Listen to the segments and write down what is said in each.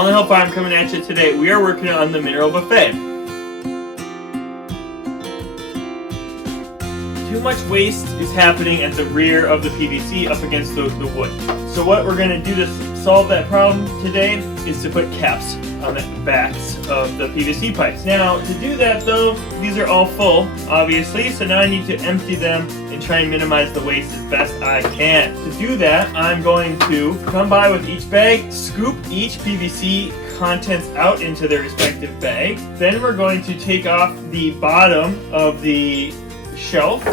Walnut Hill Farm coming at you today. We are working on the mineral buffet. Too much waste is happening at the rear of the PVC up against the wood. So what we're going to do to solve that problem today is to put caps on the backs of the PVC pipes. Now, to do that though, these are all full, obviously, so now I need to empty them and try and minimize the waste as best I can. To do that, I'm going to come by with each bag, scoop each PVC contents out into their respective bag. Then we're going to take off the bottom of the shelf,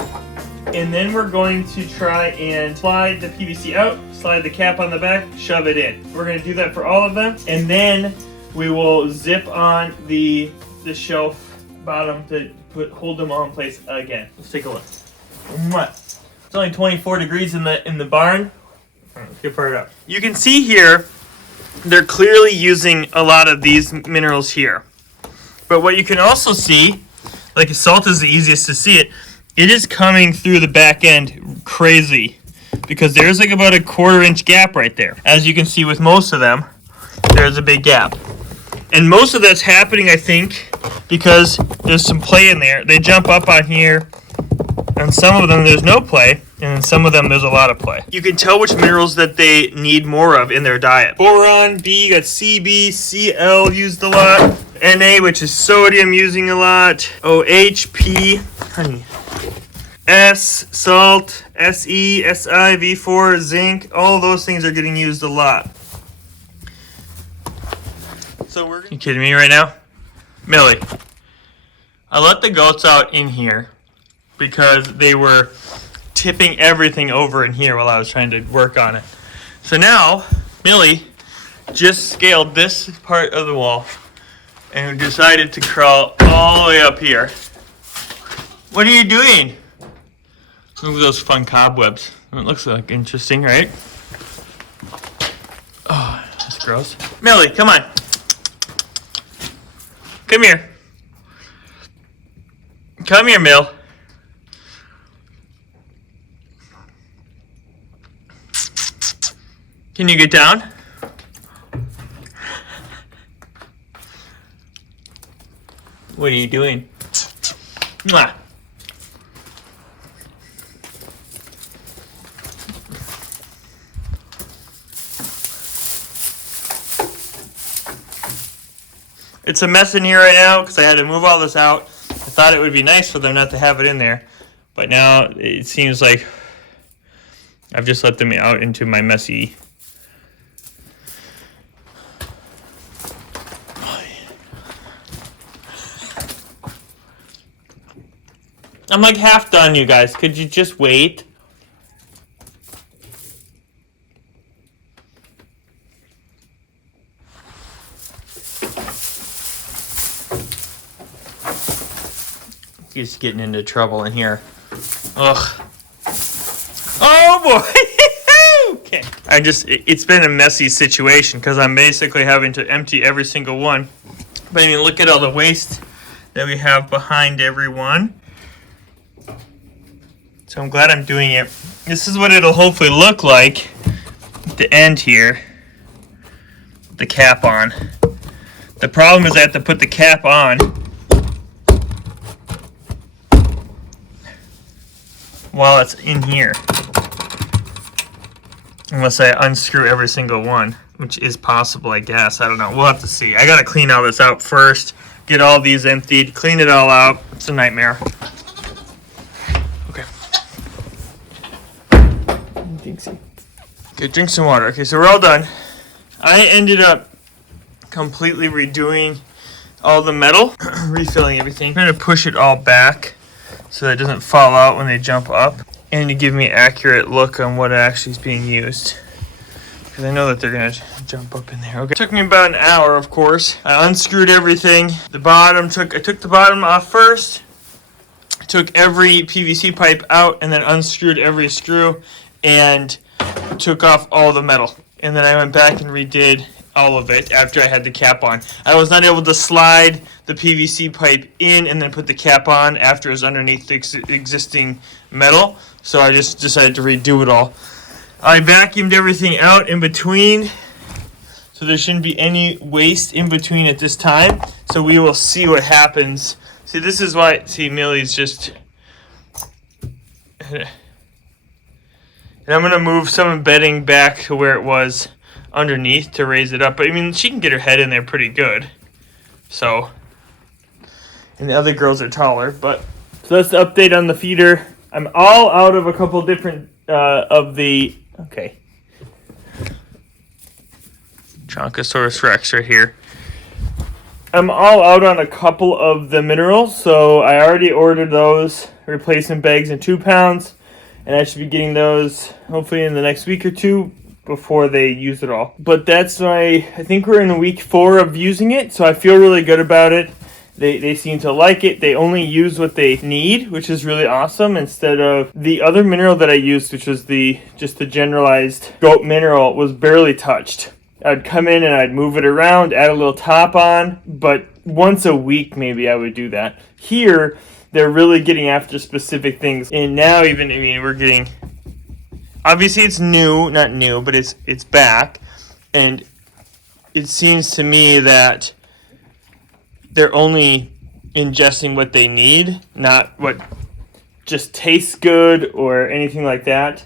and then we're going to try and slide the PVC out, slide the cap on the back, shove it in. We're going to do that for all of them, and then we will zip on the shelf bottom to hold them all in place again. Let's take a look. It's only 24 degrees in the barn. Let's get fired up. You can see here they're clearly using a lot of these minerals here. But what you can also see, like salt is the easiest to see it, it is coming through the back end crazy because there's like about a 1/4 inch gap right there. As you can see with most of them, there's a big gap. And most of that's happening, I think, because there's some play in there. They jump up on here, and some of them there's no play, and in some of them there's a lot of play. You can tell which minerals that they need more of in their diet. Boron, B, you got CB, Cl used a lot. Na, which is sodium, using a lot. OH, P, honey. S, salt, Se, Si, V4, zinc, all those things are getting used a lot. So you kidding me right now? Millie, I let the goats out in here because they were tipping everything over in here while I was trying to work on it. So now, Millie just scaled this part of the wall and decided to crawl all the way up here. What are you doing? Look at those fun cobwebs. It looks like interesting, right? Oh, that's gross. Millie, come on. Come here. Come here, Mill. Can you get down? What are you doing? Mwah. It's a mess in here right now because I had to move all this out. I thought it would be nice for them not to have it in there, but now it seems like I've just let them out into my messy. I'm like half done, you guys. Could you just wait? He's getting into trouble in here. Ugh. Oh boy. Okay. It's been a messy situation because I'm basically having to empty every single one. But I mean, look at all the waste that we have behind every one. So I'm glad I'm doing it. This is what it'll hopefully look like at the end here. The cap on. The problem is I have to put the cap on while it's in here, unless I unscrew every single one, which is possible, I guess. I don't know. We'll have to see. I gotta clean all this out first, get all these emptied, clean it all out. It's a nightmare. Okay. Okay, drink some water. Okay, so we're all done. I ended up completely redoing all the metal, refilling everything. I'm trying to push it all back so that it doesn't fall out when they jump up, and to give me an accurate look on what actually is being used, because I know that they're going to jump up in there. Okay. It took me about an hour, of course. I unscrewed everything. I took the bottom off first, took every PVC pipe out, and then unscrewed every screw and took off all the metal. And then I went back and redid all of it after I had the cap on. I was not able to slide the PVC pipe in and then put the cap on after it was underneath the existing metal, so I just decided to redo it all. I vacuumed everything out in between So there shouldn't be any waste in between at this time. So we will see what happens. See, this is why, see, Millie's just, and I'm going to move some bedding back to where it was underneath to raise it up. But I mean, she can get her head in there pretty good. So, and the other girls are taller, but. So that's the update on the feeder. I'm all out of a couple different, okay. Chonkosaurus Rex right here. I'm all out on a couple of the minerals, so I already ordered those replacement bags in 2 pounds, and I should be getting those hopefully in the next week or two before they use it all. But that's I think we're in week 4 of using it, so I feel really good about it. They seem to like it. They only use what they need, which is really awesome, instead of the other mineral that I used, which was just the generalized goat mineral, was barely touched. I'd come in and I'd move it around, add a little top on, but once a week maybe I would do that. Here, they're really getting after specific things. And now even, I mean, we're getting, obviously it's new, not new, but it's back. And it seems to me that they're only ingesting what they need, not what just tastes good or anything like that.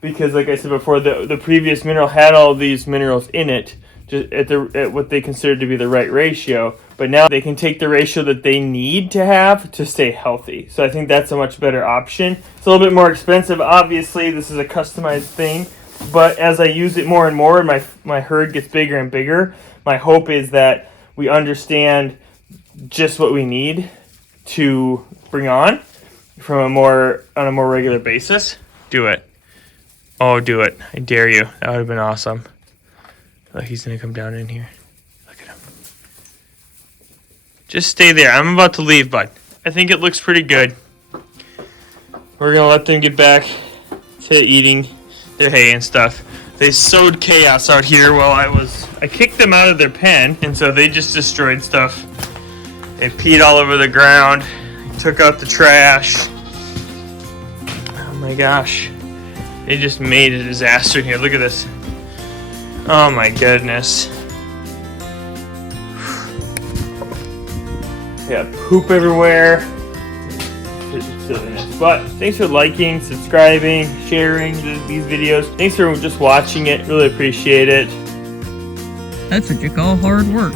Because, like I said before, the previous mineral had all these minerals in it, just at what they considered to be the right ratio. But now they can take the ratio that they need to have to stay healthy. So I think that's a much better option. It's a little bit more expensive. Obviously, this is a customized thing. But as I use it more and more and my herd gets bigger and bigger, my hope is that we understand just what we need to bring on on a more regular basis. Do it. Oh, do it. I dare you. That would have been awesome. Look, he's going to come down in here. Look at him. Just stay there. I'm about to leave, bud. I think it looks pretty good. We're going to let them get back to eating their hay and stuff. They sowed chaos out here while I kicked them out of their pen, and so they just destroyed stuff. They peed all over the ground, took out the trash. Oh my gosh. They just made a disaster here. Look at this. Oh my goodness. Yeah, poop everywhere. It's silliness. But thanks for liking, subscribing, sharing these videos. Thanks for just watching it. Really appreciate it. That's what you call hard work.